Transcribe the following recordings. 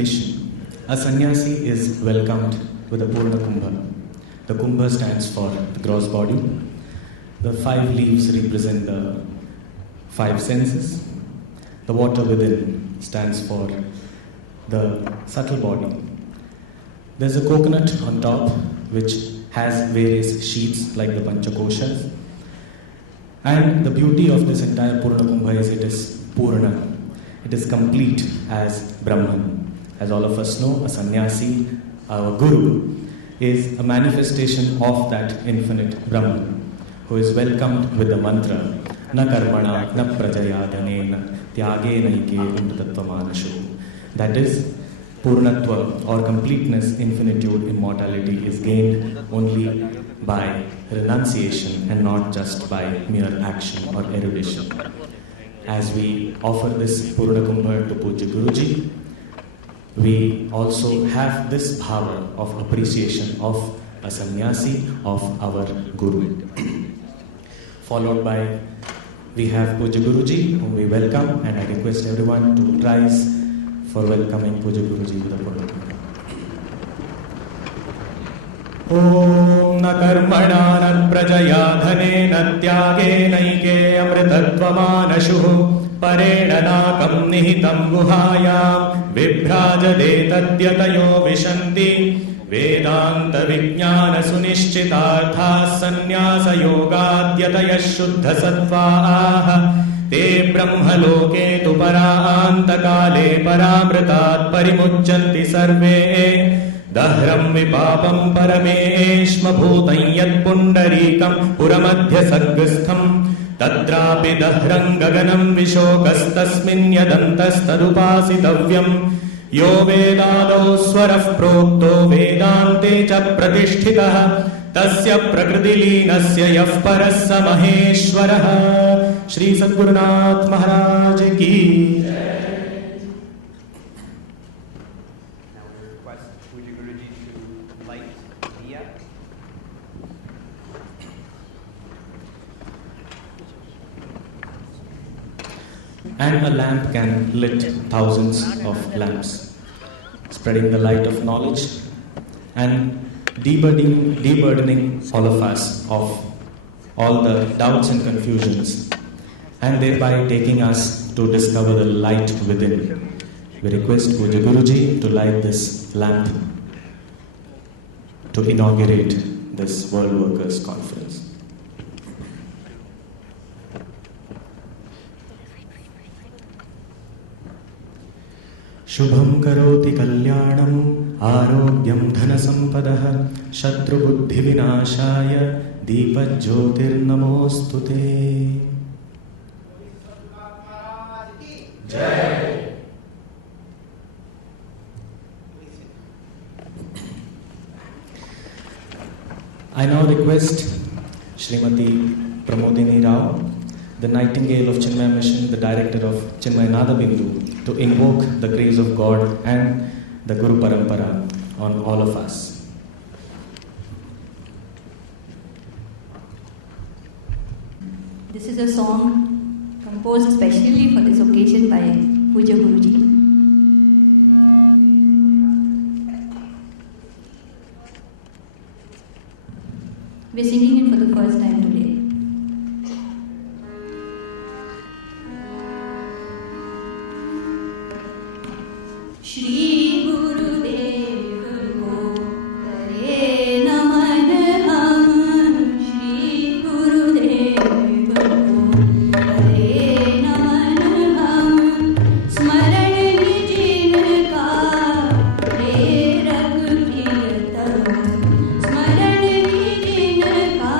tradition, a sannyasi is welcomed with a Purna Kumbha. The Kumbha stands for the gross body. The 5 leaves represent the 5 senses. The water within stands for the subtle body. There's a coconut on top which has various sheets like the Panchakoshas. And the beauty of this entire Purna Kumbha is it is Purna. It is complete as Brahman. As all of us know, a sannyasi, our guru, is a manifestation of that infinite Brahman, who is welcomed with the mantra, na karmana, na prajaya dhanena, tyage naike amritattvamanashu. That is, Purnatva or completeness, infinitude, immortality is gained only by renunciation and not just by mere action or erudition. As we offer this Purna Kumbha to Pujya Guruji, we also have this power of appreciation of a sannyasi, of our Guru. Followed by, we have Pujya Guruji, whom we welcome, and I request everyone to rise for welcoming Pujya Guruji with a Purna Kumbha. Om na karmana na prajaya dhane na tyage naike amritattvamanashu parena nakam nihitam guhayam vibhrajade tadyatayo vishanti vedanta vijnana sunishchitartha sannyasa yogadyataya shuddha sattvaah te brahmaloke tu paraantakale paramritat parimujjanti sarve dahram vipapam parameshma bhutan yat pundarikam puramadhya sargastham tadrapi dahram gaganam vishokastasmin yadantastadupaasitavyam yo vedado swarah prokto vedante cha pratisthitah tasya prakritilinasya yah parassa maheshwarah. Shri Sadgurunath Maharaj ki. And a lamp can lit thousands of lamps, spreading the light of knowledge and deburdening all of us of all the doubts and confusions, and thereby taking us to discover the light within. We request Pujya Guruji to light this lamp to inaugurate this World Workers' Conference. Shubham karoti kalyanam arogyam dhana sampadah shatru buddhi vinashaya deepat jyotir namostute. Jai. I now request Srimati Pramodini Rao, the Nightingale of Chinmaya Mission, the director of Chinmayananda Bindu, to invoke the grace of God and the Guru Parampara on all of us. This is a song composed specially for this occasion by Pujya Guruji. We're singing it for the first time today. Shri Gurudev ko kare naman hum, Shri Gurudev ko kare naman hum, smaran jin ka prerak priyatam, smaran jin ka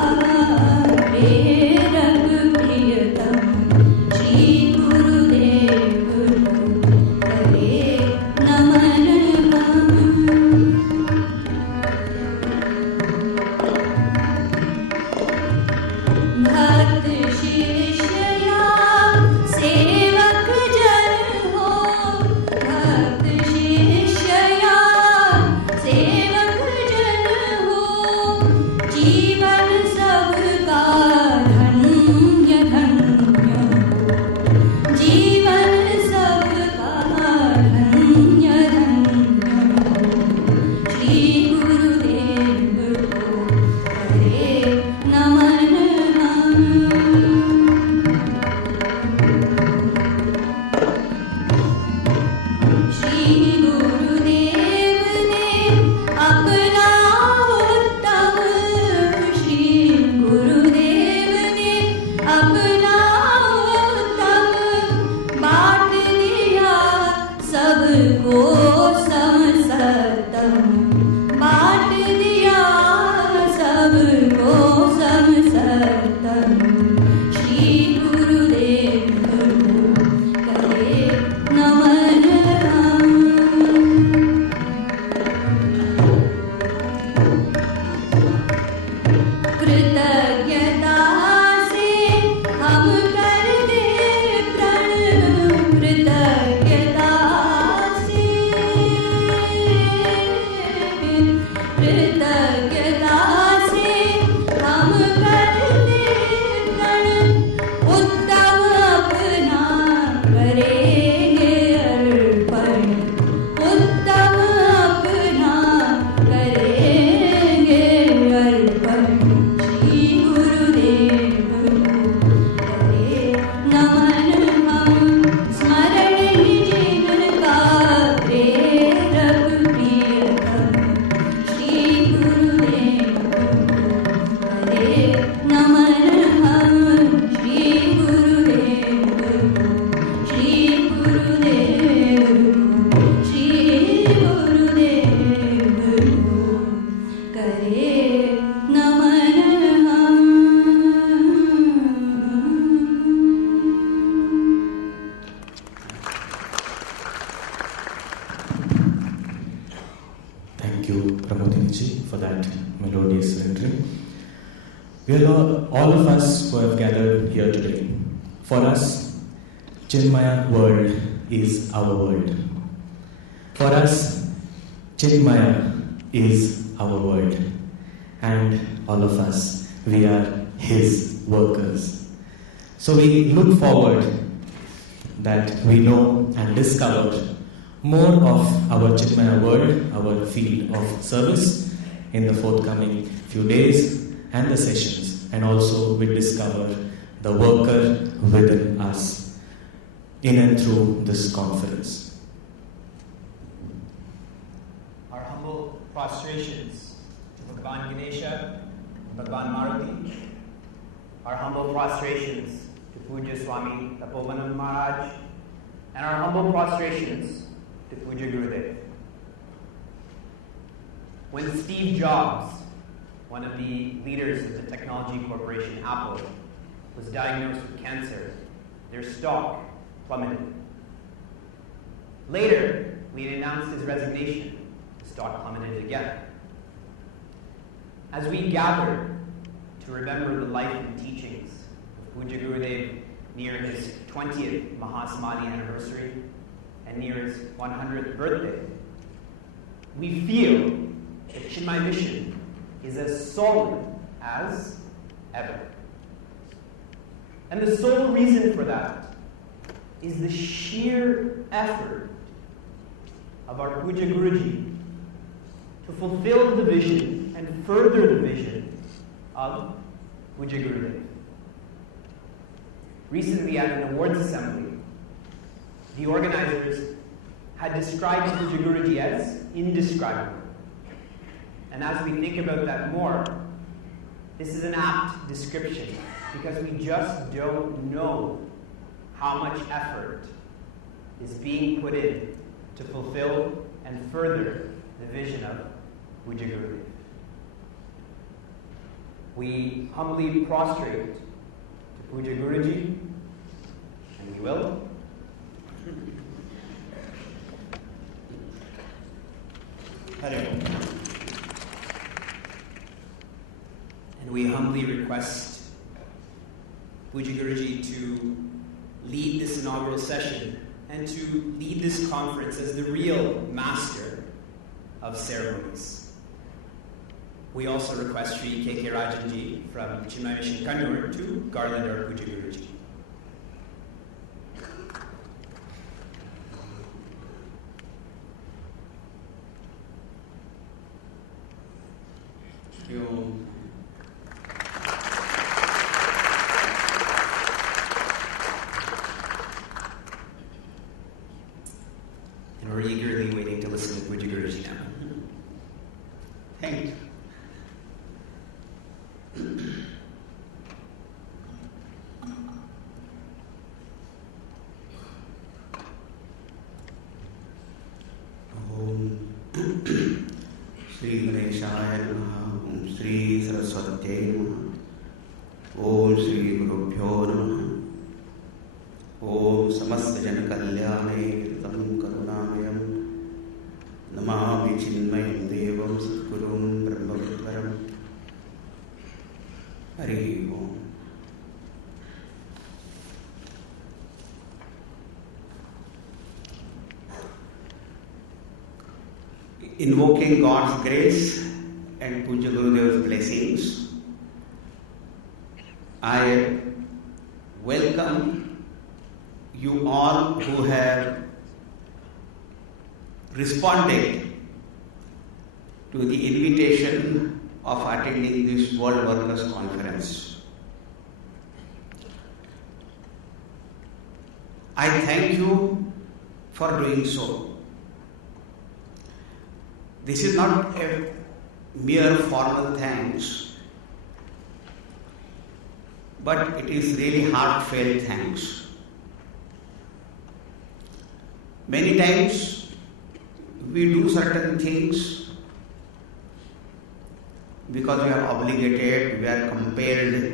for that melodious rendering. We are all of us who have gathered here today. For us, Chinmaya world is our world. For us, Chinmaya is our world. And all of us, we are his workers. So we look forward that we know and discover more of our Chinmaya world, our field of service in the forthcoming few days and the sessions. And also we discover the worker within us in and through this conference. Our humble prostrations to Bhagavan Ganesha and Bhagavan Maruti. Our humble prostrations to Pujya Swami Tejomayananda Maharaj. And our humble prostrations to Pujya Gurudev. When Steve Jobs, one of the leaders of the technology corporation Apple, was diagnosed with cancer, their stock plummeted. Later, when he announced his resignation, the stock plummeted again. As we gather to remember the life and teachings of Pujya Gurudev near his 20th Mahasamadhi anniversary and near his 100th birthday, we feel that Chinmaya mission is as solid as ever. And the sole reason for that is the sheer effort of our Pujya Guruji to fulfill the vision and further the vision of Pujya Gurudev. Recently at an awards assembly, the organizers had described Pujya Guruji as indescribable. And as we think about that more, this is an apt description because we just don't know how much effort is being put in to fulfill and further the vision of Pujya Gurudev. We humbly prostrate to Pujya Guruji, and we will. Hare Om. And we humbly request Pujya Guruji to lead this inaugural session and to lead this conference as the real master of ceremonies. We also request Sri K.K. Rajanji from Chinmaya Mission Kannur to garland our Pujya Guruji. And we're eagerly eagerly waiting to listen to Pujya Guruji now. Thank you. Shri Ganeshaya Namaha, Om Shri Saraswatye Namaha, Om Shri Gurubhyo Namaha, Om Samasta Jana Kalyane Tam Karunamayam, Namami Chinmayam Devam Satgurum Brahmavitvaram, Hari Om. Invoking God's grace and Pujya Gurudev's blessings, I welcome you all who have responded to the invitation of attending this World Workers' Conference. I thank you for doing so. This is not a mere formal thanks, but it is really heartfelt thanks. Many times we do certain things because we are obligated, we are compelled.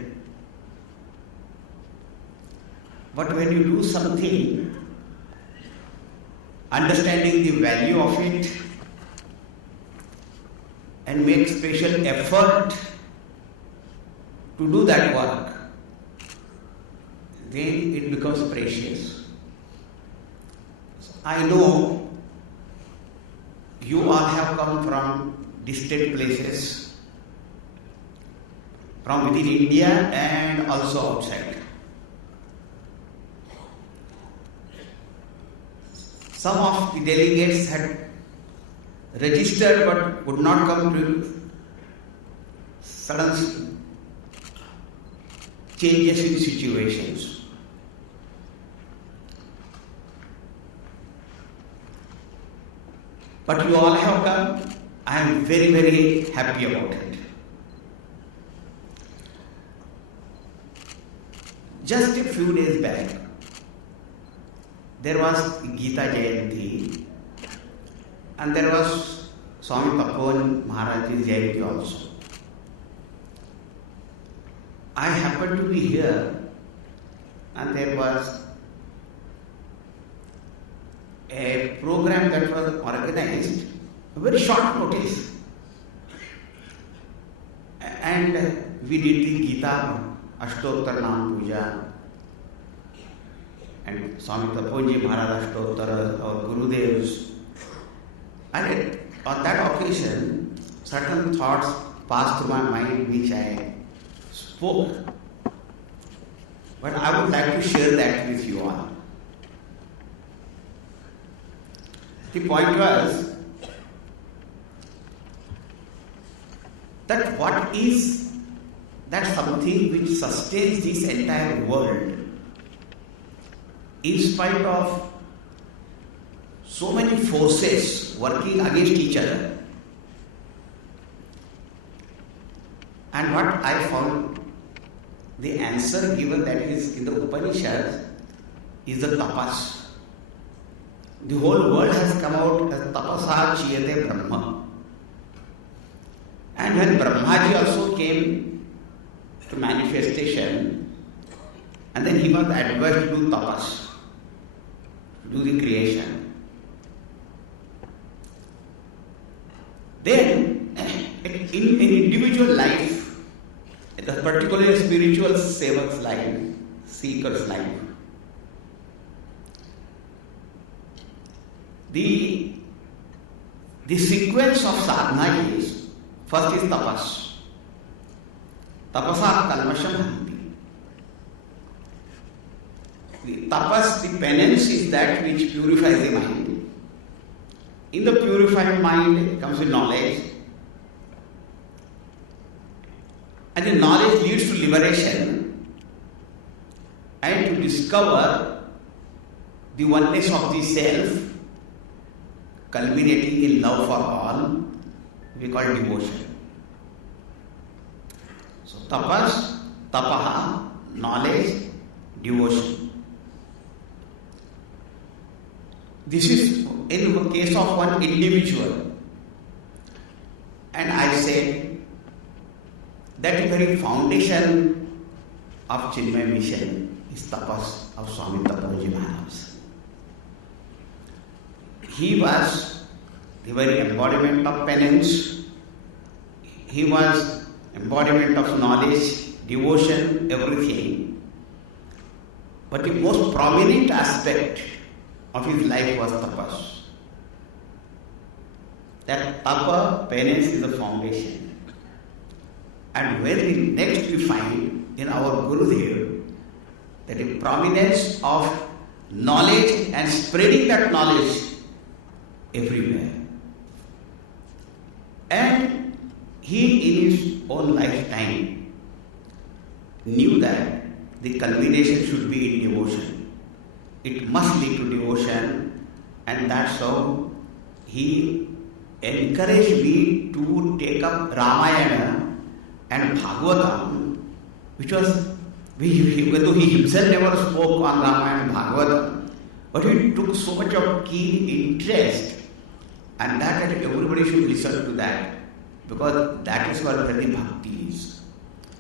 But when you do something, understanding the value of it, and make special effort to do that work, then it becomes precious. I know you all have come from distant places, from within India and also outside. Some of the delegates had registered but would not come to sudden changes in situations. But you all have come. I am very, very happy about it. Just a few days back, there was Gita Jayanti, and there was Swami Tapovan Maharaj's Jayanti also. I happened to be here, and there was a program that was organized, a very short notice. And we did the Gita Ashtottar Nam Puja, and Swami Tapovan Maharaj Ashtottar, our Gurudev's. And on that occasion, certain thoughts passed through my mind which I spoke. But I would like to share that with you all. The point was that what is that something which sustains this entire world in spite of so many forces working against each other. And what I found, the answer given that is in the Upanishads is the tapas. The whole world has come out as tapasa chiyate Brahma. And when Brahmaji also came to manifestation, and then he was advised to do tapas, to do the creation. Then, in individual life, particularly a spiritual sevak's life, seeker's life, the sequence of sadhana is, first is tapas. Tapasa kalmasham hanti. The tapas, the penance is that which purifies the mind. In the purified mind comes with knowledge, and the knowledge leads to liberation and to discover the oneness of the self culminating in love for all, we call devotion. So tapas, tapaha, knowledge, devotion. This is in the case of one individual. And I said that the very foundation of Chinmaya mission is tapas of Swami Tejomayananda. He was the very embodiment of penance. He was embodiment of knowledge, devotion, everything. But the most prominent aspect of his life was tapas. That tapa, penance, is the foundation. And when next we find in our Gurudev that the prominence of knowledge and spreading that knowledge everywhere. And he in his own lifetime knew that the culmination should be in devotion. It must lead to devotion, and that's how he encouraged me to take up Ramayana and Bhagavatam, which was, though he himself never spoke on Ramayana and Bhagavatam, but he took so much of keen interest, and that everybody should listen to that, because that is where the bhakti is.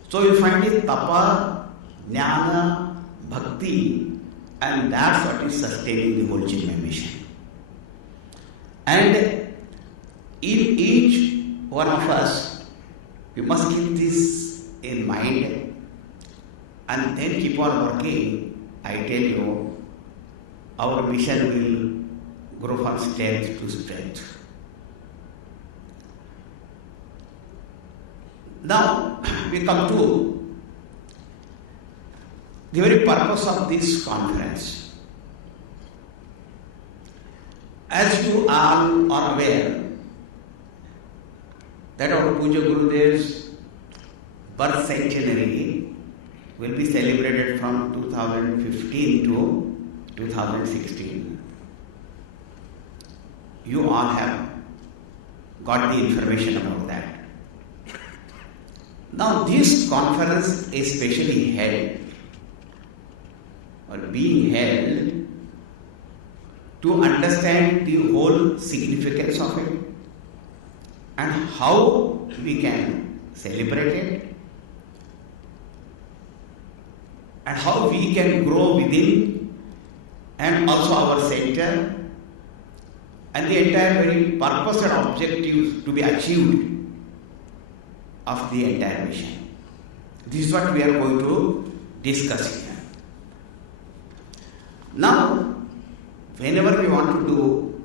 So you find it tapa, jnana, bhakti, and that's what is sustaining the whole Chinmaya mission. And in each one of us, we must keep this in mind and then keep on working. I tell you, our mission will grow from strength to strength. Now we come to the very purpose of this conference. As you all are aware that our Pujya Gurudev's birth centenary will be celebrated from 2015 to 2016. You all have got the information about that. Now this conference is specially held or being held to understand the whole significance of it and how we can celebrate it and how we can grow within and also our center and the entire very purpose and objectives to be achieved of the entire mission. This is what we are going to discuss here. Now, whenever we want to do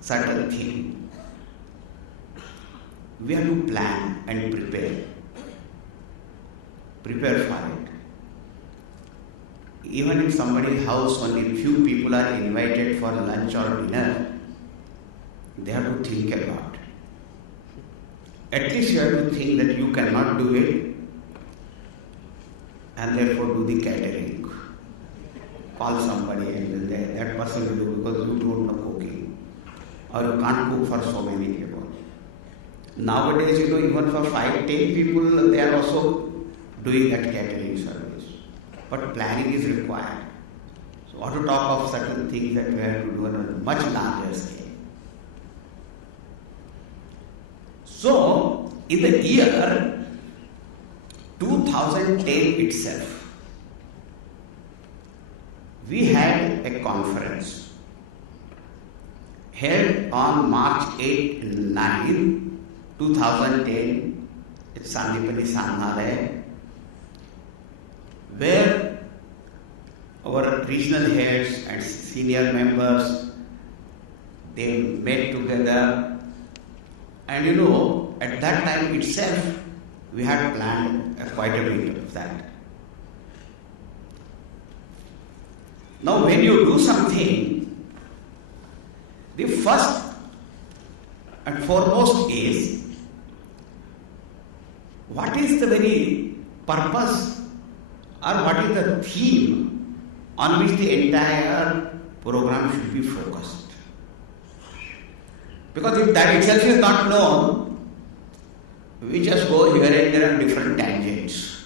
certain thing, we have to plan and prepare. Prepare for it. Even if somebody's house only few people are invited for lunch or dinner, they have to think about. At least you have to think that you cannot do it and therefore do the catering. Call somebody and that person will do because you don't know cooking. Or you can't cook for so many people. Nowadays, even for 5-10 people, they are also doing that catering service. But planning is required. So what to talk of certain things that we have to do on a much larger scale. So, in the year 2010 itself, we had a conference held on March 8 and 9, 2010 at Sandipani Sanhalaya, where our regional heads and senior members, they met together. And at that time itself, we had planned quite a bit of that. Now, when you do something, the first and foremost is, what is the very purpose or what is the theme on which the entire program should be focused? Because if that itself is not known, we just go here and there on different tangents.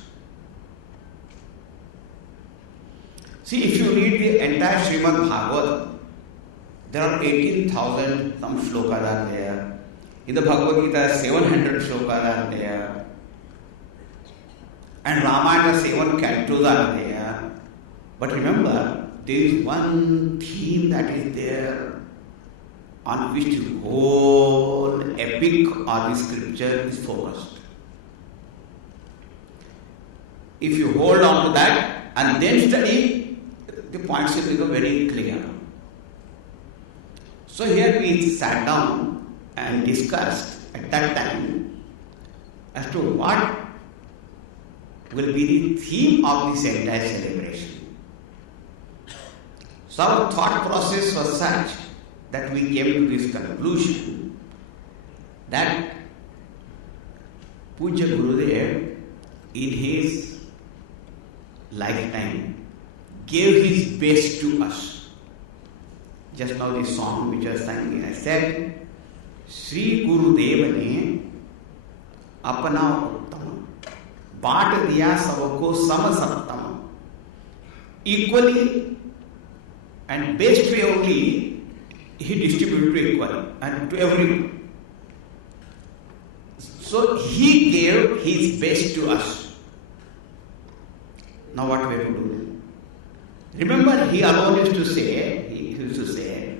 See, if you read the entire Srimad Bhagavatam, there are 18,000 some shlokas are there. In the Bhagavad Gita, 700 shlokas are there. And Ramayana, 7 cantos are there. But remember, there is one theme that is there on which the whole epic or the scripture is focused. If you hold on to that and then study, the points will become very clear. So here we sat down and discussed at that time as to what will be the theme of this entire celebration. So our thought process was such that we came to this conclusion that Pujya Gurudev in his lifetime gave his best to us. Just now this song which I was singing, I said, Sri Gurudev ne apna uttam बांट दिया सबको समसप्तम. Equally and best way only he distributed to equally and to everyone. So he gave his best to us. Now what we have to do? Remember, he alone used to say,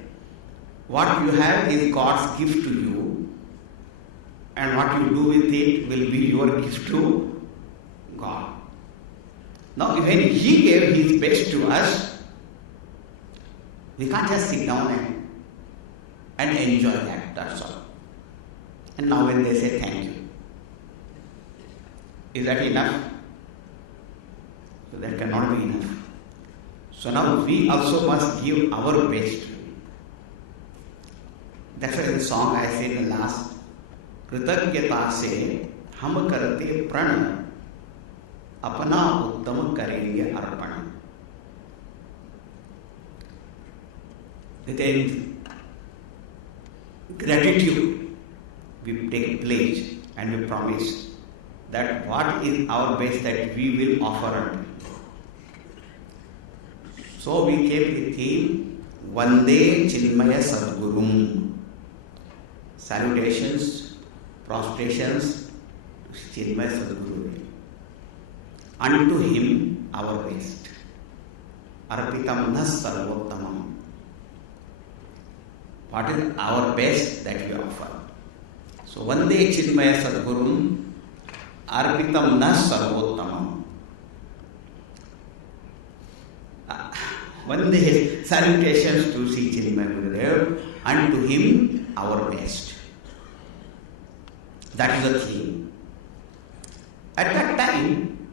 what you have is God's gift to you, and what you do with it will be your gift to God. Now, when he gave his best to us, we can't just sit down and enjoy that, that's all. And now when they say thank you, is that enough? So that cannot be enough. So now we also must give our best. That's why the song I said in the last, कृतज्ञता से हम करते प्रण अपना उत्तम करेंगे अर्पण. Within gratitude, we take a pledge and we promise that what is our best that we will offer unto you. So we kept the theme, Vande Chinmaya Sadgurum. Salutations, prostrations to Chinmaya Sadguru. Unto him our best. Arpitam nas sarvottamam. What is our best that we offer? So Vande Chinmaya Sadgurum Arpitam nas sarvottamam. Vande salutations to Sri Chinmaya Gurudev, unto him our best. That is the theme. At that time,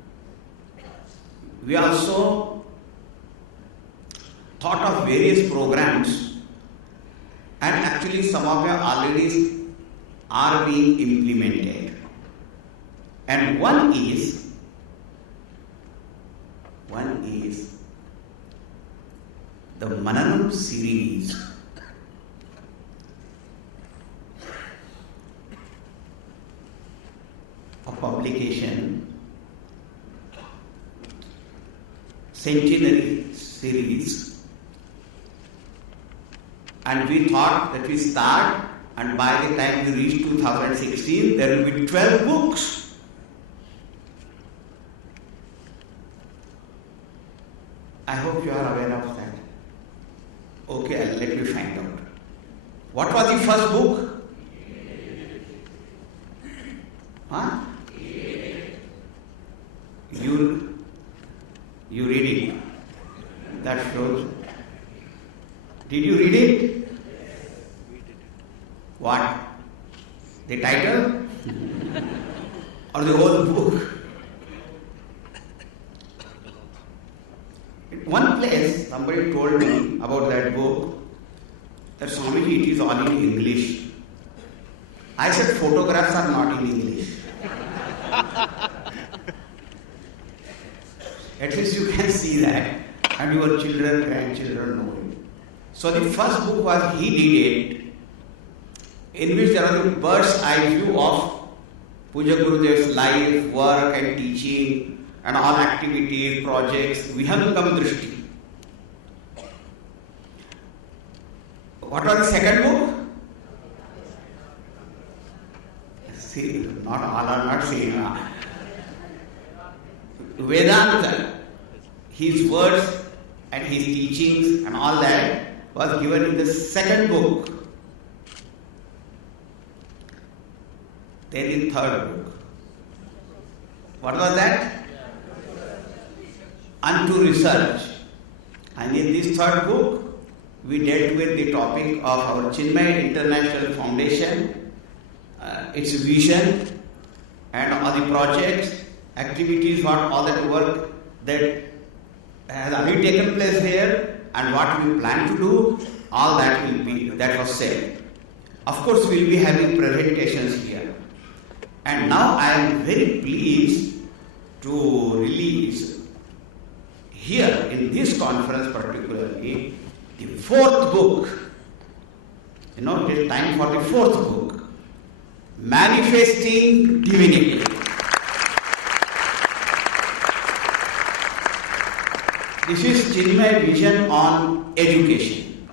we also thought of various programs, and actually some of them already are being implemented. And one is the Mananam series. Of publication, Centenary series, and we thought that we start, and by the time we reach 2016 there will be 12 books. I hope you are aware of that. Okay, let me find out. What was the first book? Huh? You read it. That shows. Did you read it? What? The title? Or the whole book? In one place, somebody told me about that book, that Swamiji, it is all in English. I said, photographs are not in English. At least you can see that, and your children, grandchildren know it. So the first book was, he did it in which there are the bird's eye view of Pujya Gurudev's life, work and teaching and all activities, projects, Vihangam Drishti. What was the second book? See, not all are not saying. Vedanta, his words and his teachings and all that was given in the second book. Then in third book. What was that? Unto Research. And in this third book, we dealt with the topic of our Chinmaya International Foundation, its vision, and all the projects, activities, what all that work that has already taken place here, and what we plan to do, all that was said. Of course, we will be having presentations here. And now I am very pleased to release here in this conference particularly the fourth book. It is time for the fourth book, Manifesting Divinity. This is Chinmaya vision on education.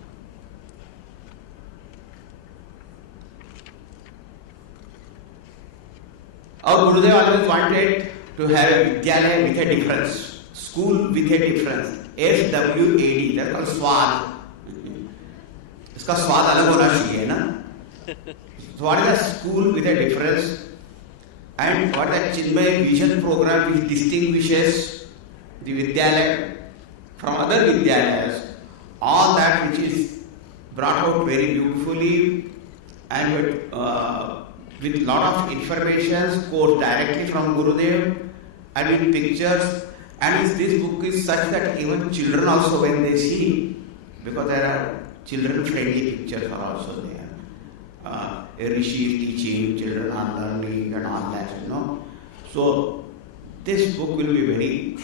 Our Gurudev always wanted to have Vidyalaya with a difference, school with a difference. SWAD, that's called स्वाद. इसका स्वाद अलग होना चाहिए ना. So what is a school with a difference? And what is a Chinmaya vision program which distinguishes the Vidyalaya from other Vidyalayas? All that which is brought out very beautifully and with lot of information quote directly from Gurudev and with pictures. And this book is such that even children also, when they see, because there are children-friendly pictures are also there. A rishi is teaching, children are learning and all that, So this book will be very,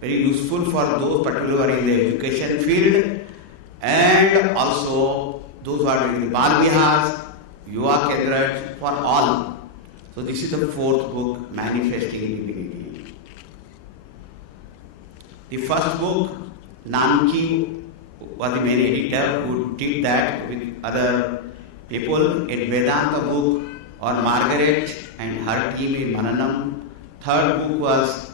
very useful for those particularly in the education field and also those who are doing the Bal Vihars, Yuva Kendras, for all. So this is the fourth book, Manifesting Divinity. The first book, Namki was the main editor who did that with other people. In Vedanta book on Margaret and her team in Mananam. Third book was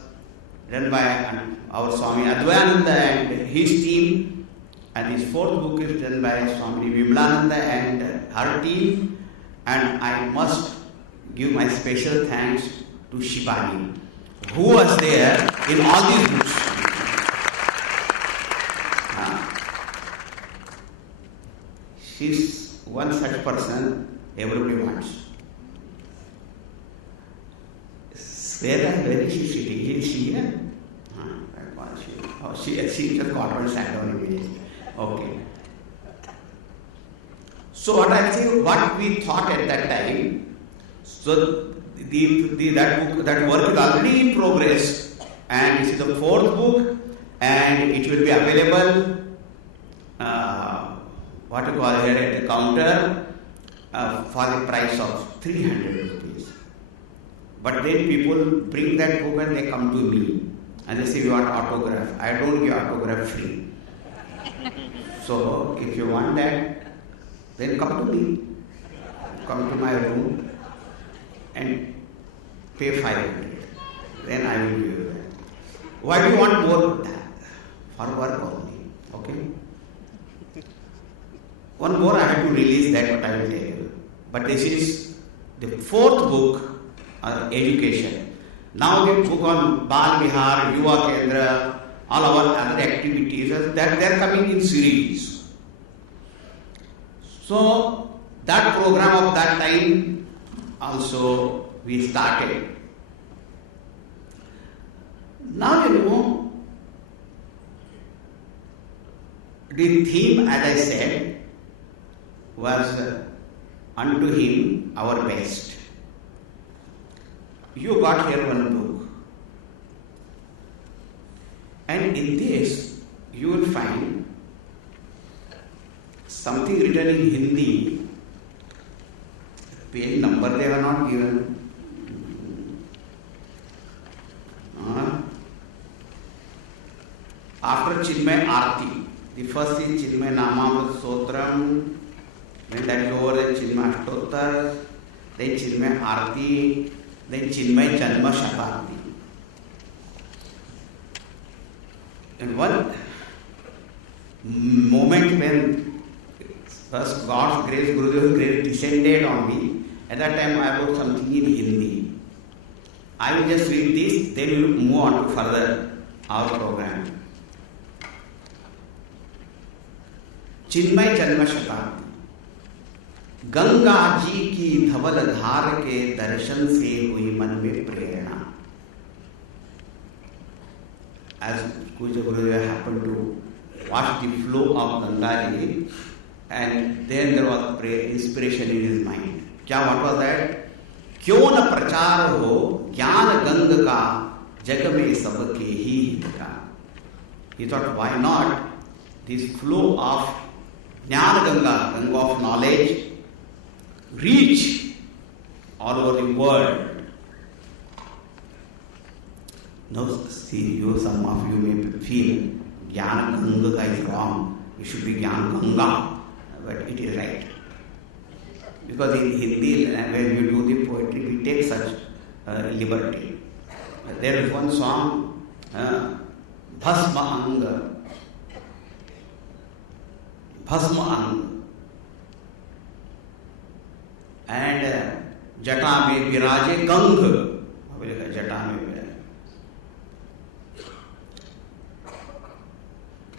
done by our Swami Advayananda and his team. And this fourth book is done by Swami Vimlananda and her team. And I must give my special thanks to Shivani, who was there in all these books. She's one such person everybody wants. Where is she sitting? Is she here? She just got on sat down immediately. Okay. So what I say, what we thought at that time, so that work is already in progress, and this is the fourth book, and it will be available. What you call here at the counter for the price of 300 rupees. But then people bring that book and they come to me and they say, we want autograph. I don't give autograph free. So if you want that, then come to me. Come to my room and pay 500. Then I will give you that. Why do you want more of that? For work only. Okay? One more I have to release that, what I will tell you. But this is the fourth book on education. Now the book on Bal Vihar, Yuva Kendra, all our other activities, that they are coming in series. So that program of that time also we started. Now the theme, as I said, was unto him our best. You got here one book, and in this you will find something written in Hindi page number they were not given. After Chinmaya Arti, the first is Chinmaya Namamrita Sotram, then that lower is Chinmaya Ashtottar, then Chinmaya Arti, then Chinmaya Janma Shatabdi. And one moment when first God's grace, Gurudev's grace descended on me, at that time I wrote something in Hindi. I will just read this, then we will move on to further our program. चिन्मय जन्म शताब्दी। गंगा जी की धवल धार के दर्शन से हुई मन में प्रेरणा। As Pujya Gurudev happened to watch the flow of Ganga ji, and then there was inspiration in his mind. क्या what was that? क्यों न प्रचार हो ज्ञान गंग का जग में सबके ही हित का. He thought, why not this flow of Jnana Ganga, Ganga of knowledge, reach all over the world. Now, see, some of you may feel Jnana Ganga is wrong. It should be Jnana Ganga, but it is right. Because in Hindi, when you do the poetry, we take such liberty. There is one song, Bhasma Anga. Bhasma Anga. And Jata mein viraje Gang. Jata mein viraje.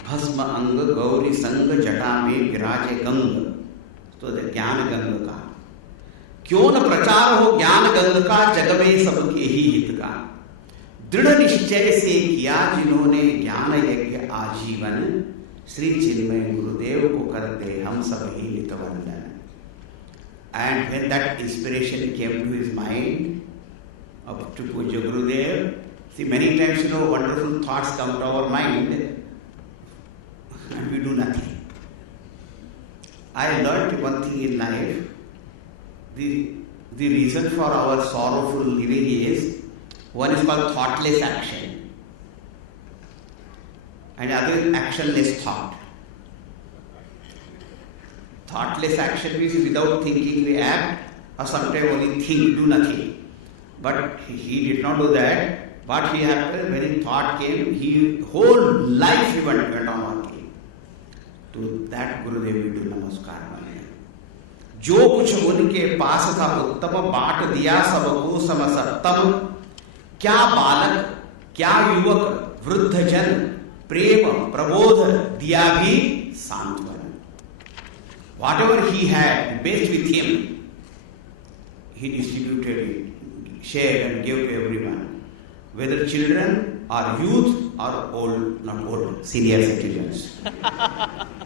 Bhasma Anga Gauri Sang Jata mein viraje Gang. तो ज्ञान गंग का क्यों न प्रचार हो ज्ञान गंग का जग में सबके ही हित का. दृढ़ निश्चय से किया जिन्होंने ज्ञान यज्ञ आजीवन, श्री चिन्मय गुरुदेव को करते हम सब ही नित वंदन. And when that inspiration came to his mind up to Pujya Gurudev, see, many times, wonderful thoughts come to our mind and we do nothing. I learned one thing in life. The reason for our sorrowful living is, one is called thoughtless action, and other is actionless thought. Thoughtless action means without thinking we act, or sometimes only think, do nothing. But he did not do that. What he happened, when his thought came, he whole life he went on working. To that Gurudev we do namaskar. जो कुछ उनके पास था उत्तम बांट दिया सबको समसत्तम. क्या बालक, क्या युवक, वृद्ध जन, प्रेम प्रबोध दिया भी सांत्वन. Whatever he had, best with him, he distributed it, shared and gave to everyone, whether children or youth or old, not old, senior citizens.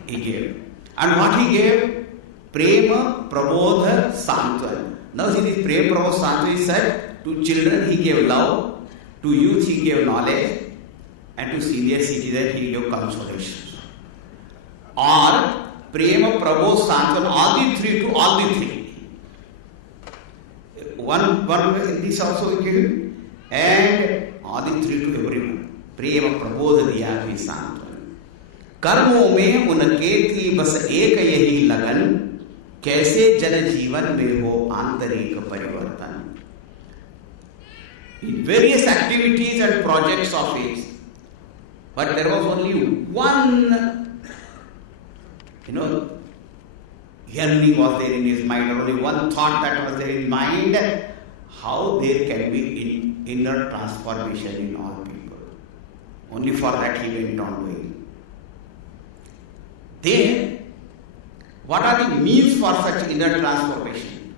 He gave. And what he gave? Prema, Prabodha, Santwan. Now see, this Prema, Prabodha, Santwan is said, to children he gave love, to youth he gave knowledge, and to senior citizens he gave consolation. Or Prema, Prabodha, Santwan, all the three to all the three. One in this also he gave, and all the three to everyone. Prema, Prabodha, Diya, Vi, Santwan. कर्मों में उनके थी बस एक यही लगन, कैसे जन जीवन में हो आंतरिक परिवर्तन. In various activities and projects of his, but there was only one, yearning was there in his mind, or only one thought that was there in his mind, how there can be inner transformation in all people. Only for that he went on doing. Then, what are the means for such inner transformation?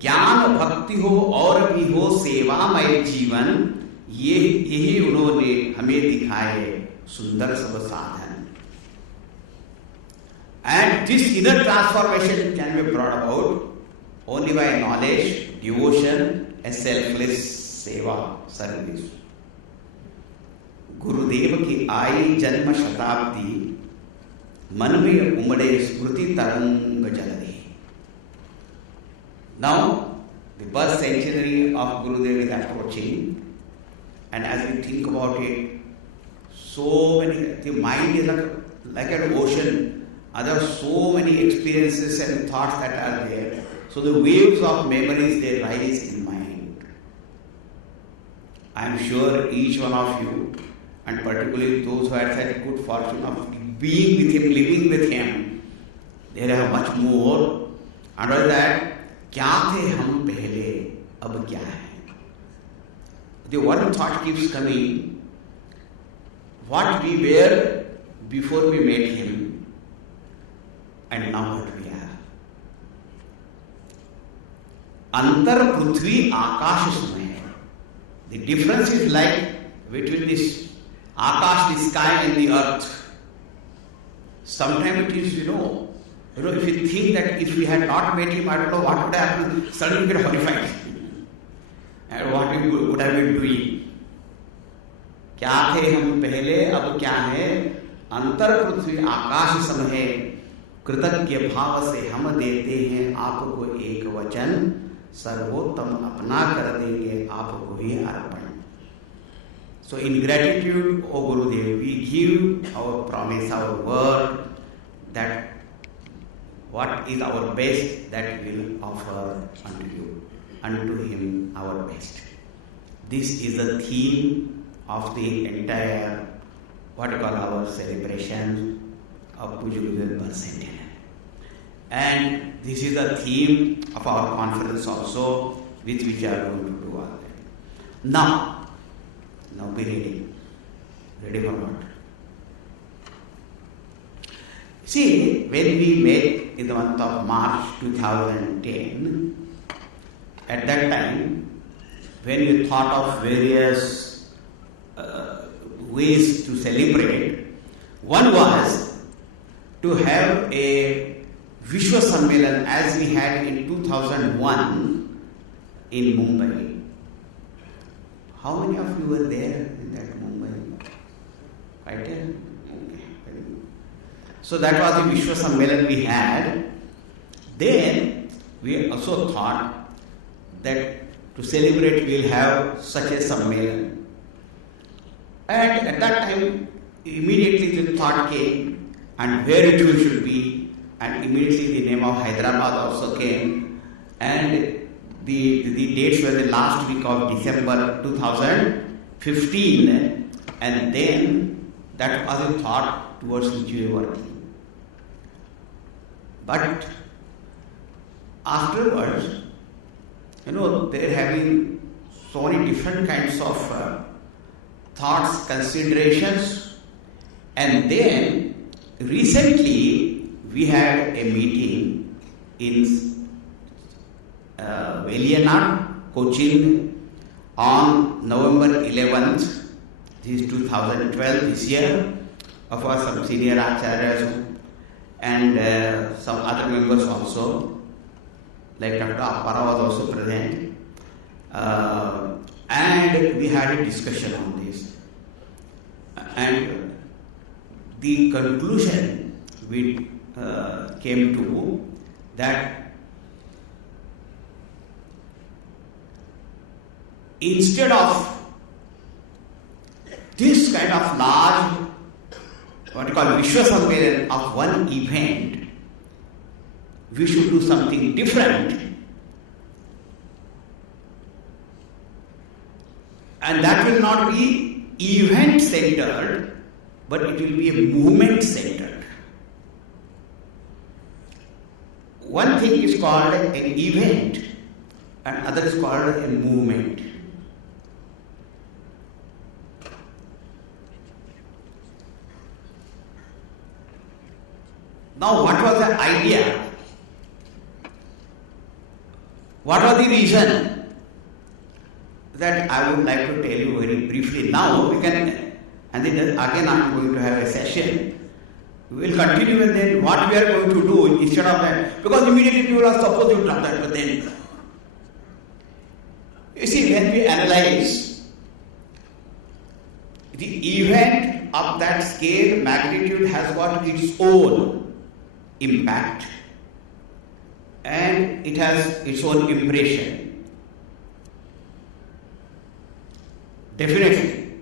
ज्ञान भक्ति हो और भी हो सेवामय जीवन, यही उन्होंने हमें दिखाए सुंदर सब साधन. And this inner transformation can be brought about only by knowledge, devotion, and selfless seva, service. गुरुदेव की आई जन्म शताब्दी, मन में उमड़े स्मृति तरंग जल रही. Now, the birth centenary of Gurudev is approaching, and as we think about it, so many, the mind is like an ocean, and there are so many experiences and thoughts that are there. So the waves of memories, they rise in mind. I am sure each one of you, and particularly those who had such good fortune of being with him, living with him, they have much more. And all that, kya the hum pehle, ab kya hai? The one thought keeps coming, what we were before we met him, and now what we are. Antar Prithvi Akash Samay. The difference is like between this Akash, the sky, and the earth. Sometimes it is, if you think that if we had not met him, I don't know what would happen, suddenly get horrified. And what we would have been doing. क्या थे हम पहले, अब क्या है? अंतर पृथ्वी आकाश सम है, कृतज्ञ भाव से हम देते हैं आपको एक वचन, सर्वोत्तम अपना कर देंगे आपको ही अर्पण. So in gratitude, O Gurudev, we give our promise, our word, that what is our best, that we will offer unto you, unto him our best. This is the theme of the entire, what we call our celebration of Pujya Gurudev birth centenary. And this is the theme of our conference also, with which we are going to do all that. Now be ready. Ready for what? See, when we met in the month of March 2010, at that time, when we thought of various ways to celebrate, one was to have a Vishwa Sammelan as we had in 2001 in Mumbai. How many of you were there in that Mumbai? Right there? Okay. So that was the Vishwa Sammelan we had. Then we also thought that to celebrate we will have such a Sammelan. And at that time, immediately the thought came, and where it should be, and immediately the name of Hyderabad also came, and the dates were the last week of December 2015, and then that was a thought towards which we were working. But afterwards, they're having so many different kinds of thoughts, considerations, and then recently we had a meeting in Velianad, Cochin on November 11th, this is 2012, this year, of our some senior acharyas and some other members also, like Dr. Appara was also present. And we had a discussion on this. And the conclusion we came to that instead of this kind of large, what we call Vishwa Sammelan of one event, we should do something different. And that will not be event-centered, but it will be a movement-centered. One thing is called an event, and other is called a movement. Now, what was the idea? What was the reason? That I would like to tell you very briefly. Now we can, and then again I am going to have a session. We will continue and then what we are going to do instead of that. Because immediately people are supposed to drop that, but then you see, when we analyze the event of that scale, magnitude has got its own impact and it has its own impression. definitely.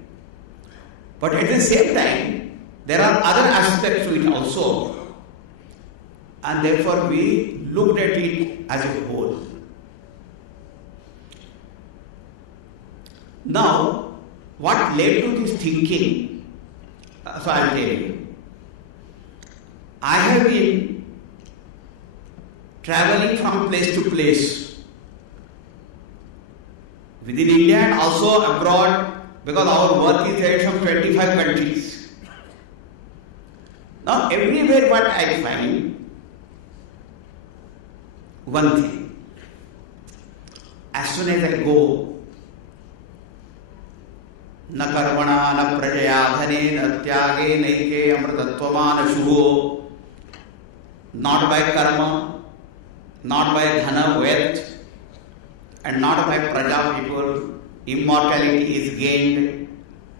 But at the same time, there are other aspects to it also. And therefore we looked at it as a whole. Now, what led to this thinking? So I will tell you. I have been traveling from place to place within India and also abroad, because our work is there from 25 countries. Now, everywhere what I find, one thing, as soon as I go, न कर्मणा न प्रजया धने न त्यागे नैके अमृतत्वमान शुभो. Not by karma, not by dhana, wealth, and not by praja people, immortality is gained.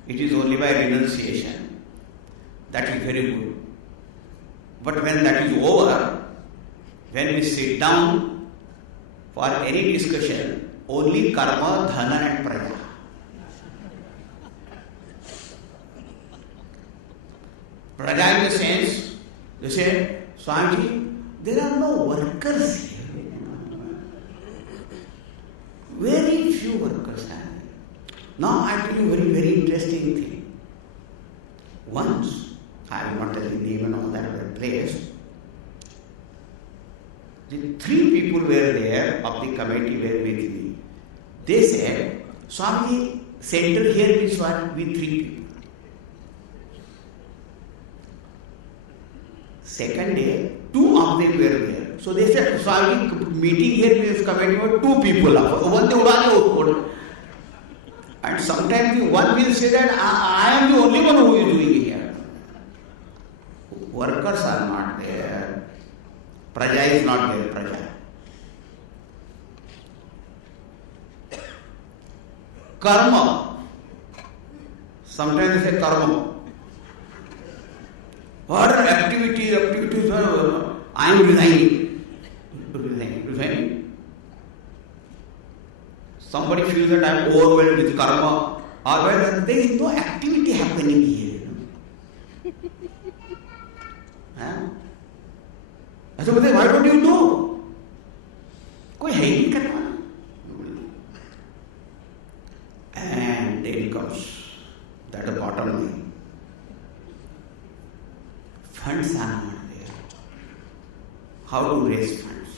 It is only by renunciation. That is very good. But when that is over, when we sit down for any discussion, only karma, dhana and praja. Praja in the sense, they say, Swamiji, there are no workers here. Very few workers are there. Now I tell you a very, very interesting thing. Once, I will not tell the name and all that other place, the 3 people were there of the committee were with me. They said, Swami, center here is what? We 3 people. Second day, 2 of them were there. So they said, Swami, meeting here is committee were 2 people. One day, and sometimes the one will say that I am the only one who is doing here. Workers are not there. Praja is not there, praja. Karma. Sometimes they say karma. What are activities, I am resigning. Resigning. Somebody feels that I am overwhelmed with karma, or there is no activity happening here. I said, why don't you do? कोई है ही नहीं करने वाला. And then comes that the bottom line. Funds are not there. How to raise funds?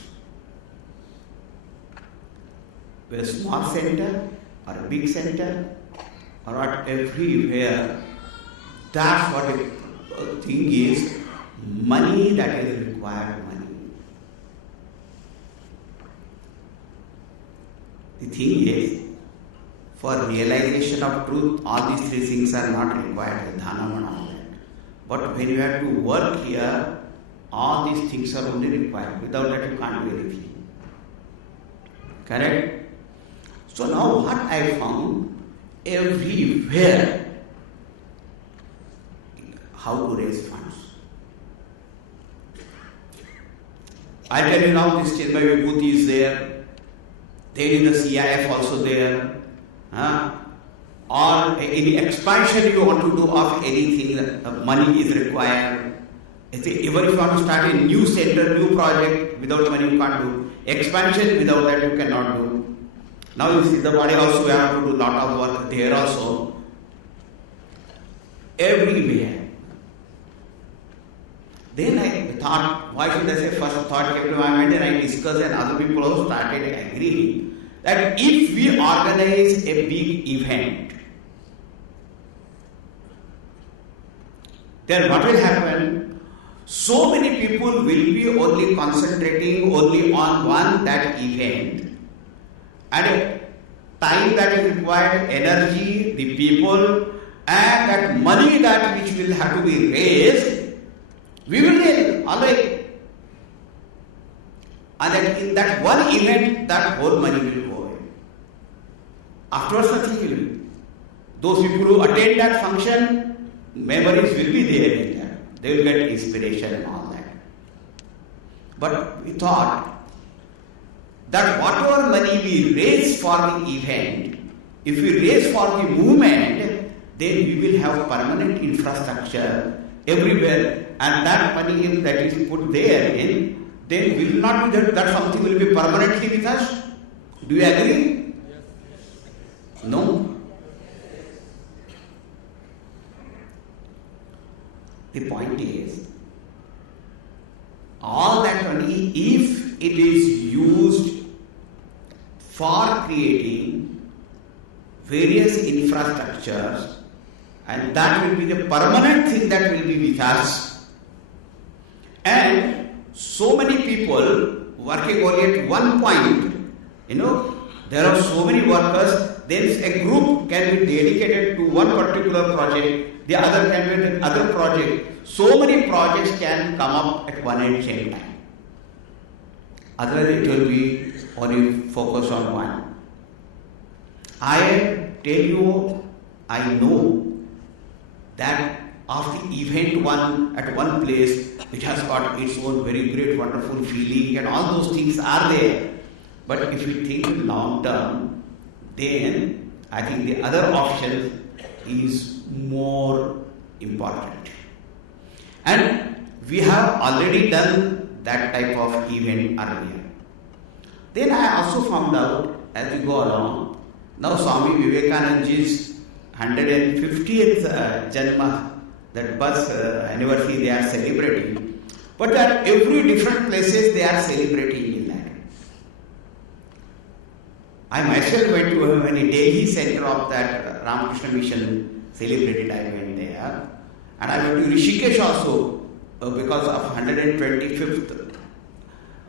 A small center or a big center or not everywhere. That's what the thing is. Money that is required money. The thing is, for realization of truth, all these 3 things are not required, the dhanam and all that. But when you have to work here, all these things are only required. Without that you can't do anything. Correct? So now what I found, everywhere, how to raise funds. I tell you now, this Chinmaya Vibhooti is there. There is the CIF also there. Or any expansion you want to do of anything, money is required. Even if you want to start a new center, new project, without money you can't do. Expansion, without that you cannot do. Now you see the body also, we have to do a lot of work there also. Everywhere. Then I thought, why should I say first thought came to my mind, and I discussed, and other people also started agreeing that if we organize a big event, then what will happen? So many people will be only concentrating only on that event, and time that is required, energy, the people, and that money that which will have to be raised, we will raise always. And that in that one event, that whole money will go away. Afterwards, nothing will be. Those people who attend that function, memories will be there in that. They will get inspiration and all that. But we thought that whatever money we raise for the event, if we race for the movement, then we will have permanent infrastructure everywhere, and that money that is put there in, then will not be that something will be permanently with us. Do you agree? No? The point is, all that money, if it is used for creating various infrastructures, and that will be the permanent thing that will be with us, and so many people working only at one point, there are so many workers, then a group can be dedicated to one particular project, the other can be to other project. So many projects can come up at one and same time. Otherwise it will be only focus on one. I tell you, I know that after event one at one place, it has got its own very great, wonderful feeling, and all those things are there. But if you think long term, then I think the other option is more important. And we have already done that type of event earlier. Then I also found out as we go along, now Swami Vivekananda's 150th Janma, that birth anniversary they are celebrating, but at every different places they are celebrating in that. I myself went to when a Delhi center of that Ramakrishna Mission celebrated, I went there. And I went to Rishikesh also because of 125th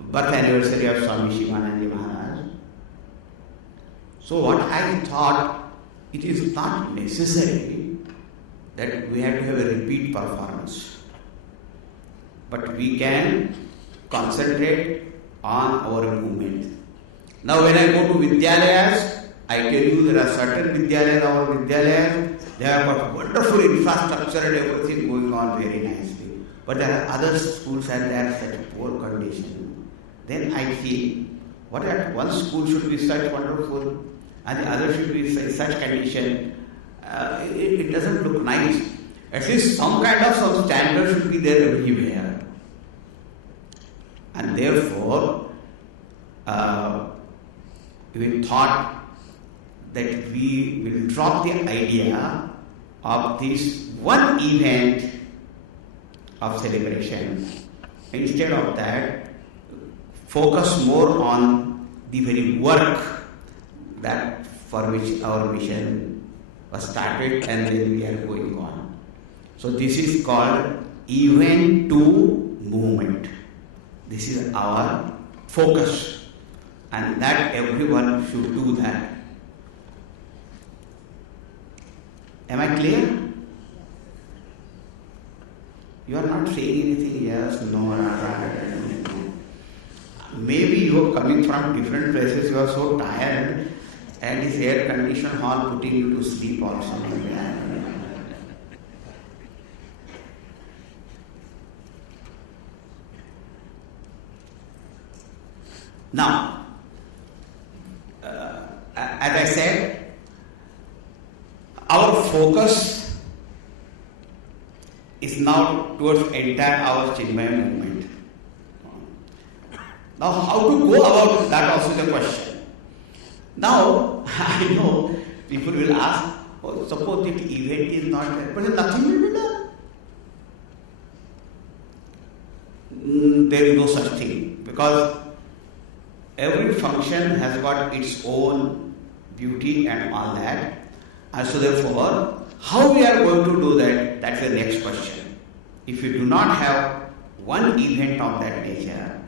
birth anniversary of Swami Shivananda Maharaj. So what I thought, it is not necessary that we have to have a repeat performance. But we can concentrate on our movement. Now when I go to Vidyalayas, I tell you there are certain Vidyalayas, our Vidyalayas, they have got wonderful infrastructure and everything going on very nicely. But there are other schools and they are such poor condition. Then I feel, what at one school should be such wonderful and the other should be such condition. It doesn't look nice. At least some kind of some standard should be there everywhere. And therefore, we thought that we will drop the idea of this one event of celebration. Instead of that, focus more on the very work that for which our mission was started, and then we are going on. So this is called event to movement. This is our focus. And that everyone should do that. Am I clear? You are not saying anything, yes, no, right. Maybe you are coming from different places, you are so tired, and this air conditioned hall putting you to sleep or something like that. Now, as I said, our focus is now towards entire our Chinmaya movement. Now, how to go about that also is a question. Now, I know people will ask, oh, suppose the event is not there, but nothing will be done. There is no such thing, because every function has got its own beauty and all that. And so therefore, how we are going to do that, that's the next question. If we do not have one event of that nature,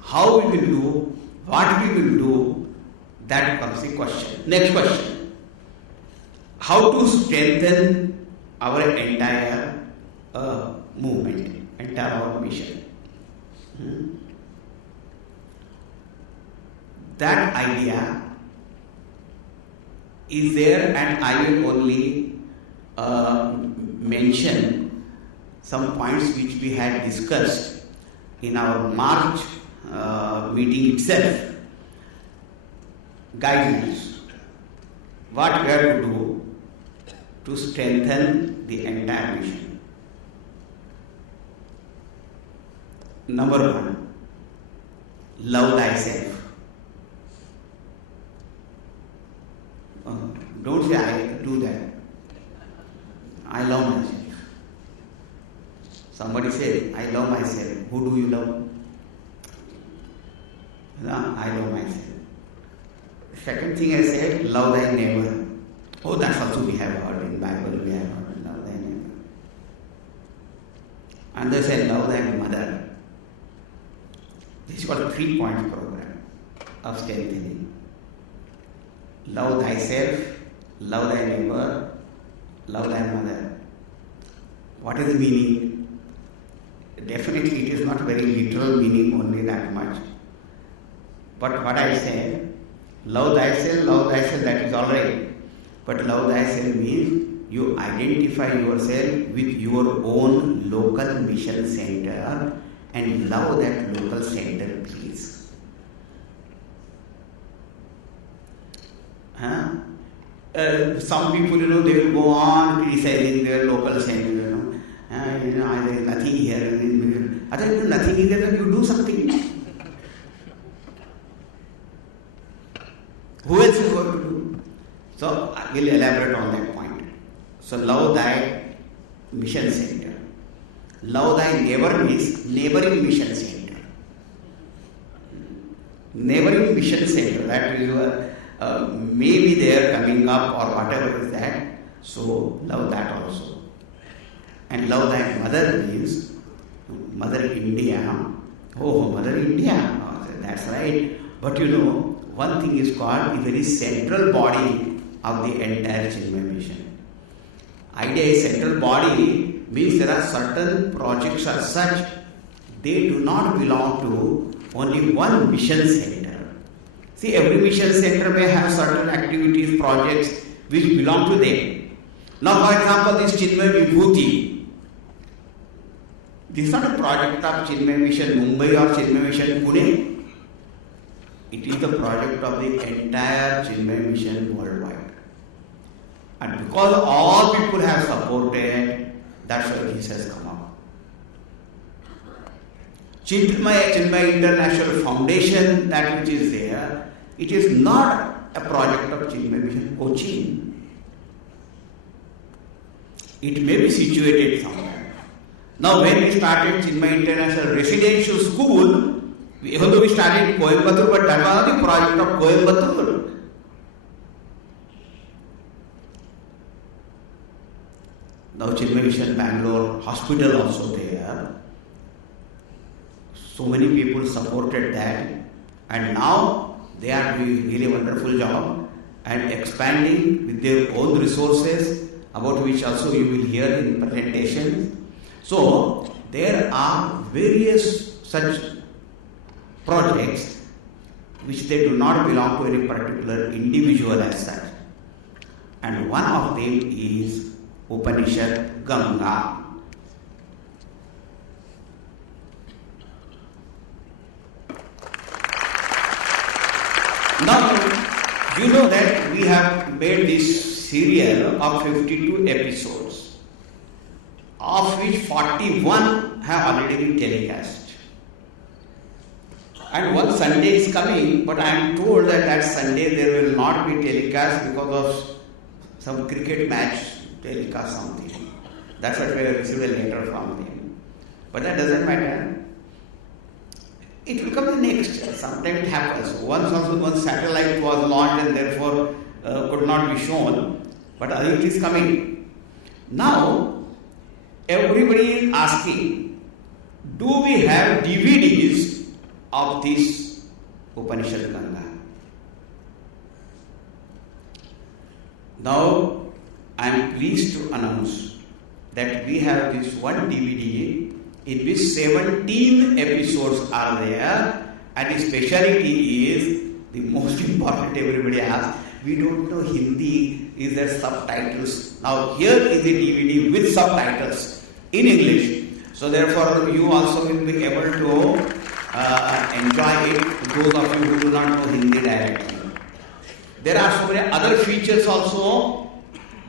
how we will do, what we will do, that comes the question. Next question. How to strengthen our entire movement, entire our mission. That idea is there, and I will only mention some points which we had discussed in our March meeting itself. Guidelines. what we have to do to strengthen the entire mission. Number one, love thyself. Don't say I do that. I love myself. Somebody says, I love myself. Who do you love? No, I love myself. Second thing I said, love thy neighbour. Oh, that's also we have heard in Bible, we have heard, love thy neighbour. And they said, love thy mother. This is called a 3-point program of strengthening. Love thyself, love thy neighbour, love thy mother. What is the meaning? Definitely it is not very literal meaning, only that much. But what I said, love thyself, that is alright. But love thyself means you identify yourself with your own local mission center and love that local center, please. Some people, they will go on criticizing their local center, there is nothing here. Other than nothing is there, you do something. Who else is going to do? So I will elaborate on that point. So love thy mission center. Love thy neighbor means neighboring mission center. Neighboring mission center, that is maybe they are coming up or whatever is that. So love that also. And love thy mother means Mother India. Oh, Mother India. Oh, that's right. But one thing is called the very central body of the entire Chinmaya mission. Idea is central body means there are certain projects as such, they do not belong to only one mission center. See, every mission center may have certain activities, projects which belong to them. Now, for example, this Chinmaya Vibhooti. This is not a project of Chinmaya Mission Mumbai or Chinmaya Mission Pune. It is the project of the entire Chinmaya Mission worldwide. And because all people have supported, that's why this has come up. Chinmaya International Foundation, that which is there, it is not a project of Chinmaya Mission Cochin. It may be situated somewhere. Now when we started Chinmaya International Residential School, even though we started in Coimbatore, but that was not the project of Coimbatore. Now Chinmaya Mission Bangalore Hospital also there. So many people supported that, and now they are doing really wonderful job and expanding with their own resources, about which also you will hear in presentations. So there are various such projects which they do not belong to any particular individual as such. And one of them is Upanishad Ganga. Now, you know that we have made this serial of 52 episodes, of which 41 have already been telecast. And one Sunday is coming, but I am told that that Sunday there will not be telecast because of some cricket match telecast something. That's what we have received a letter from them. But that doesn't matter. It will come the next year. Sometimes it happens. Once also one satellite was launched and therefore could not be shown. But I think it is coming. Now, everybody is asking, do we have DVDs of this Upanishad Ganga? Now, I am pleased to announce that we have this one DVD in which 17 episodes are there, and the speciality is, the most important everybody asks, we don't know Hindi, is there subtitles? Now here is the DVD with subtitles in English. So therefore you also will be able to enjoy it, those of you who do not know Hindi directly. There are so many other features also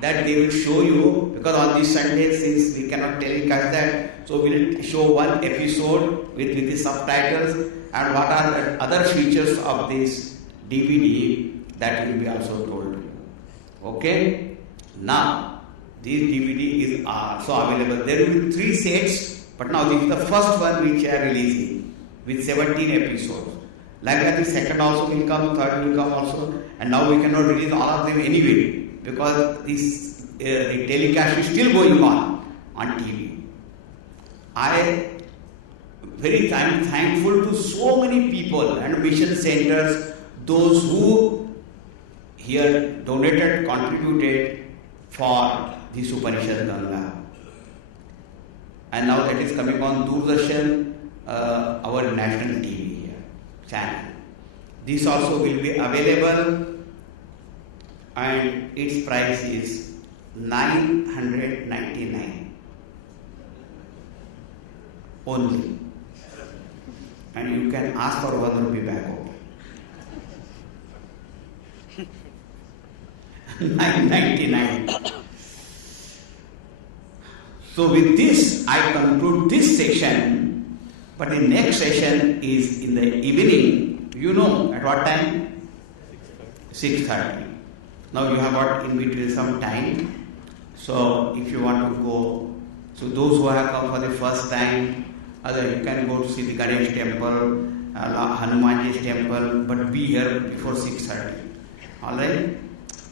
that they will show you, because on this Sunday, since we cannot telecast that, so we will show one episode with the subtitles and what are the other features of this DVD, that will be also told. Okay? Now, this DVD is also available. There will be 3 sets, but now this is the first one which I am releasing with 17 episodes. Like that, the second also will come, third will come also, and now we cannot release all of them anyway, because this the telecast is still going on TV. I am very thankful to so many people and mission centers, those who here donated, contributed for this Upanishad Ganga. And now that is coming on Doordarshan, our national TV channel. This also will be available, and its price is 999 only, and you can ask for 1 rupee back over. 999. So with this I conclude this session. But the next session is in the evening. You know at what time? 6:30. Now you have got in between some time. So if you want to go, so those who have come for the first time, you can go to see the Ganesh temple, Hanumanji's temple, but be here before 6:30. Alright?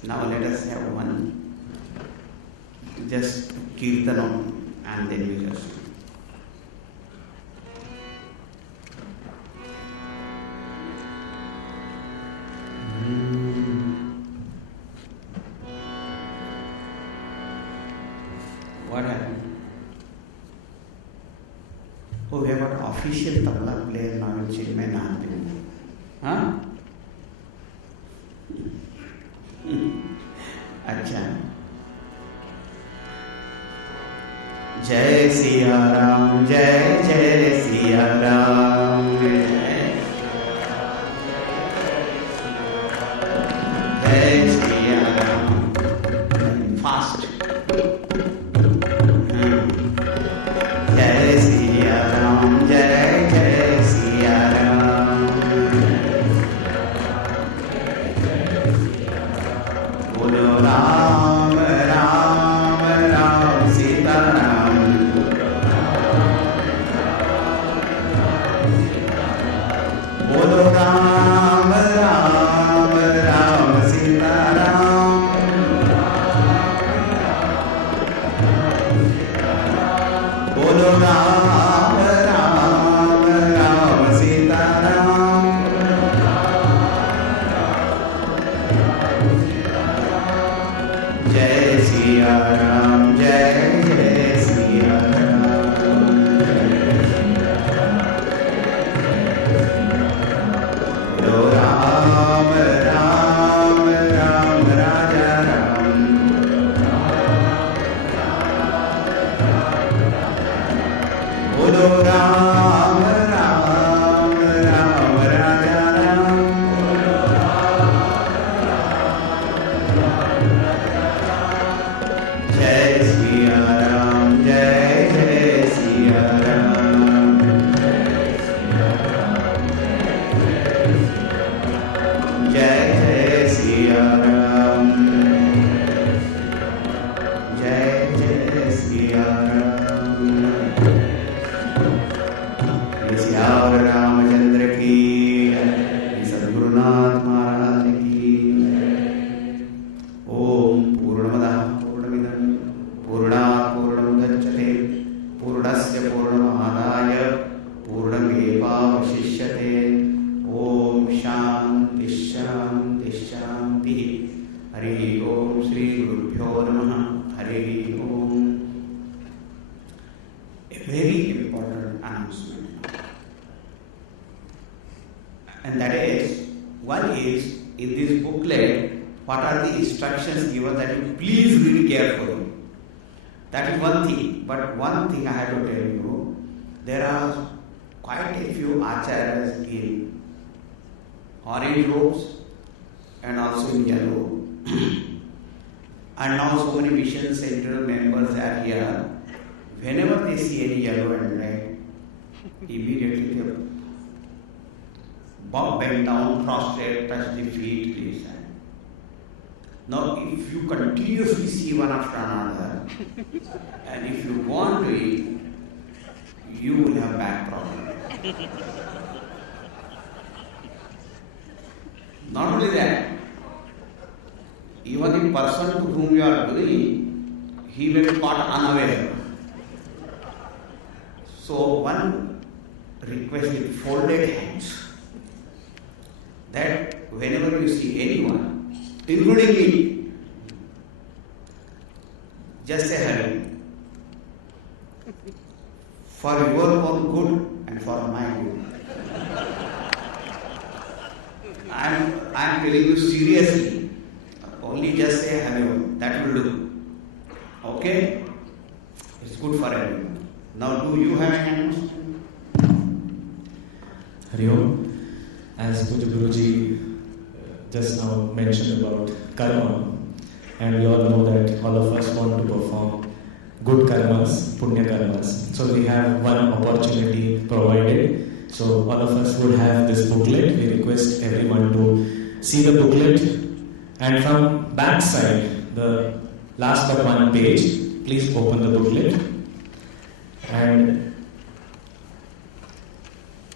Now let us have one just kirtanam, and then we just what happened? Oh, we have got official tabla player now in Chinmayananda. Huh? अच्छा. जय सिया राम, जय जय सिया राम, जय Siya Ram. Fast. जय सिया राम, जय जय सिया राम. बोलो राम राम राम सीता राम. बोलो राम राम राम सीता राम. बोलो राम राम राम सीता राम. जय सिया राम, जय जय सिया राम. बोलो राम राम राम राजा राम. बोलो राम राम राम राजा राम. जय सिया राम, जय जय सिया राम. जय जय सिया राम, जय जय सिया राम. श्याम रामचंद्र की, सद्गुरुनाथ महाराज की. ओम पूर्णमदः पूर्णमिदं पूर्णात् पूर्णमुदच्यते पूर्णस्य पूर्णमादाय पूर्णमेवावशिष्यते. ओम शांति शांति शांति. हरि ओम. श्री गुरुभ्यो नमः. हरि ओम. A very important announcement. And that is, one is, in this booklet, what are the instructions given that you please read carefully. That is one thing. But one thing I have to tell you, there are quite a few acharyas in orange robes and also also in yellow. And now so many mission center members are here. Whenever they see any yellow and red, immediately they bend down, prostrate, touch the feet, this and. Now if you continuously see one after another, and if you want to eat, you will have back problem. Not only that, even the person to whom you are doing, he may be caught unaware. So one request with folded hands, that whenever you see anyone, including me, just say hello. For your own good and for my good. I am telling you seriously. Only just say hello. That will do. Okay? It's good for everyone. Now, do you have any question? Hari Om. As Pujya Guruji just now mentioned about karma, and we all know that all of us want to perform good karmas, punya karmas. So we have one opportunity provided. So all of us would have this booklet. We request everyone to see the booklet, and from back side, the last but one page, please open the booklet. And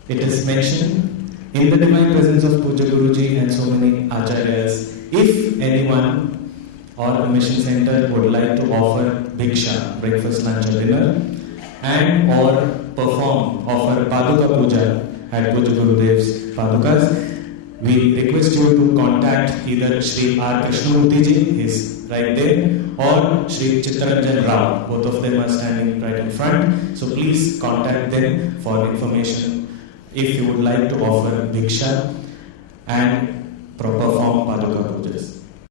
it is mentioned, in the divine presence of Pujya Guruji and so many acharyas, if anyone or a mission center would like to offer bhiksha, breakfast, lunch or dinner, and or offer Paduka Puja at Pujya Gurudev's Padukas, we request you to contact either Shri R. Krishnamurti ji, he's right there, or Shri Chittaranjan Rao. Both of them are standing right in front. So please contact them for information if you would like to offer bhiksha and perform Paduka Pujas.